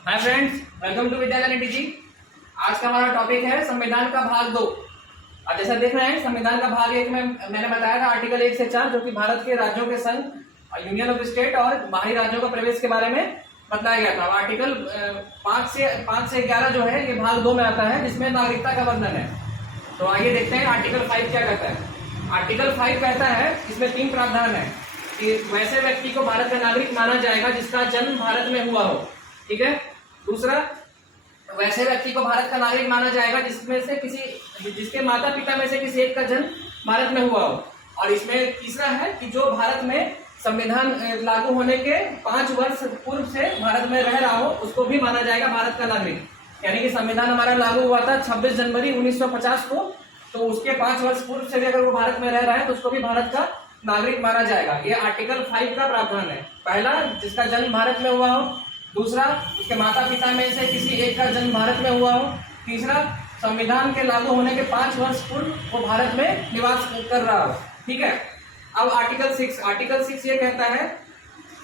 Hi friends, welcome to विद्यालय जी। आज का हमारा टॉपिक है संविधान का भाग 2। अब जैसा देख रहे हैं, संविधान का भाग 1 में मैंने बताया था आर्टिकल 1 से 4 जो कि भारत के राज्यों के संघ, यूनियन ऑफ स्टेट और बाहरी राज्यों का प्रवेश के बारे में बताया गया था। आर्टिकल 5 से 11 जो है ये भाग 2 में आता है, जिसमें नागरिकता का वर्णन है। तो आइए देखते हैं आर्टिकल 5 क्या कहता है। आर्टिकल 5 कहता है, इसमें 3 प्रावधान है कि वैसे व्यक्ति को भारत का नागरिक माना जाएगा जिसका जन्म भारत में हुआ हो। ठीक है। दूसरा, वैसे व्यक्ति को भारत का नागरिक माना जाएगा जिसके माता पिता में से किसी एक का जन्म भारत में हुआ हो। और इसमें तीसरा है कि जो भारत में संविधान लागू होने के 5 वर्ष पूर्व से भारत में रह रहा हो, उसको भी माना जाएगा भारत का नागरिक। यानी कि संविधान हमारा लागू हुआ था 26 जनवरी 1950 को, तो उसके 5 वर्ष पूर्व से भी अगर वो भारत में रह रहा है तो उसको भी भारत का नागरिक माना जाएगा। ये आर्टिकल 5 का प्रावधान है। पहला, जिसका जन्म भारत में हुआ हो। दूसरा, उसके माता पिता में से किसी एक का जन्म भारत में हुआ हो। तीसरा, संविधान के लागू होने के 5 वर्ष पूर्व वो भारत में निवास कर रहा हो। ठीक है। अब आर्टिकल 6 ये कहता है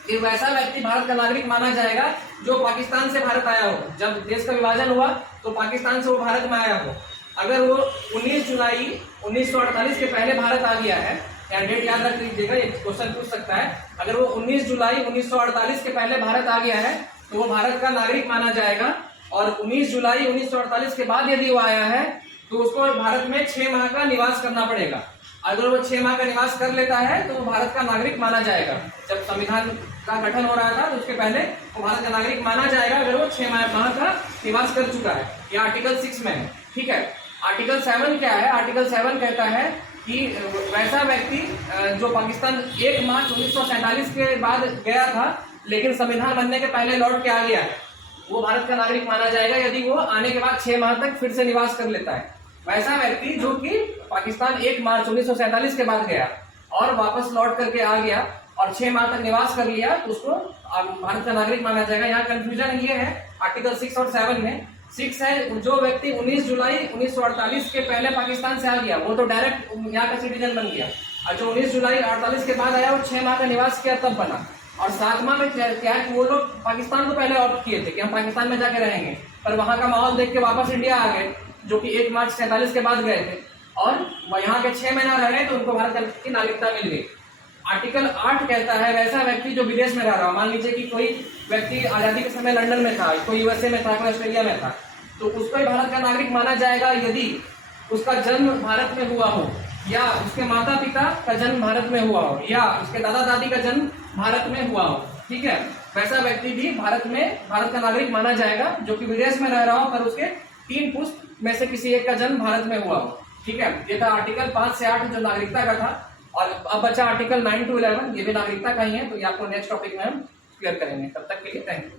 कि वैसा व्यक्ति भारत का नागरिक माना जाएगा जो पाकिस्तान से भारत आया हो। जब देश का विभाजन हुआ तो पाकिस्तान से वो भारत में आया हो। अगर वो 19 जुलाई 1948 के पहले भारत आ गया है, या डेट याद रख लीजिएगा, ये क्वेश्चन पूछ सकता है। अगर वो 19 जुलाई 1948 के पहले भारत आ गया है तो वो भारत का नागरिक माना जाएगा। और 19 जुलाई 1948 के बाद यदि वो आया है तो उसको भारत में 6 माह का निवास करना पड़ेगा। अगर वो 6 माह का निवास कर लेता है तो वो भारत का नागरिक माना जाएगा। जब संविधान का गठन हो रहा था तो उसके पहले वो भारत का नागरिक माना जाएगा अगर वो 6 माह का निवास कर चुका है। यह आर्टिकल 6 में है। ठीक है। आर्टिकल 7 क्या है? आर्टिकल 7 कहता है कि वैसा व्यक्ति जो पाकिस्तान 1 मार्च 1947 के बाद गया था लेकिन संविधान बनने के पहले लौट के आ गया है, वो भारत का नागरिक माना जाएगा यदि वो आने के बाद 6 माह तक फिर से निवास कर लेता है। वैसा व्यक्ति जो कि पाकिस्तान 1 मार्च 1947 के बाद गया और वापस लौट करके आ गया और 6 माह तक निवास कर लिया तो उसको भारत का नागरिक माना जाएगा। यहाँ कंफ्यूजन ये है आर्टिकल 6 और 7 में। 6 है जो व्यक्ति 19 जुलाई 1948 के पहले पाकिस्तान से आ गया वो तो डायरेक्ट यहाँ का सिटीजन बन गया, और जो 19 जुलाई 48 के बाद आया वो 6 माह का निवास किया तब बना। और 7वां में क्या है, वो लोग पाकिस्तान को पहले ऑप्ट किए थे कि हम पाकिस्तान में जाके रहेंगे, पर वहां का माहौल देख के वापस इंडिया आ गए, जो कि 1 मार्च 47 के बाद गए थे, और यहाँ के 6 महीना रहे तो उनको भारत की नागरिकता मिल गई। आर्टिकल 8 कहता है वैसा व्यक्ति जो विदेश में रह रहा हो, मान लीजिए कि कोई व्यक्ति आजादी के समय लंदन में था, कोई यूएसए में था, कोई ऑस्ट्रेलिया में था, तो उसको ही भारत का नागरिक माना जाएगा यदि उसका जन्म भारत में हुआ हो, या उसके माता पिता का जन्म भारत में हुआ हो, या उसके दादा दादी का जन्म भारत में हुआ हो। ठीक है। वैसा व्यक्ति भी भारत का नागरिक माना जाएगा जो कि विदेश में रह रहा हो पर उसके 3 पुश्त में से किसी एक का जन्म भारत में हुआ हो। ठीक है। ये था आर्टिकल 5 से 8 जो नागरिकता का था। और अब बचा आर्टिकल 9 to 11, ये भी नागरिकता का ही है, तो ये आपको नेक्स्ट टॉपिक में हम क्लियर करेंगे। तब तक के लिए थैंक यू।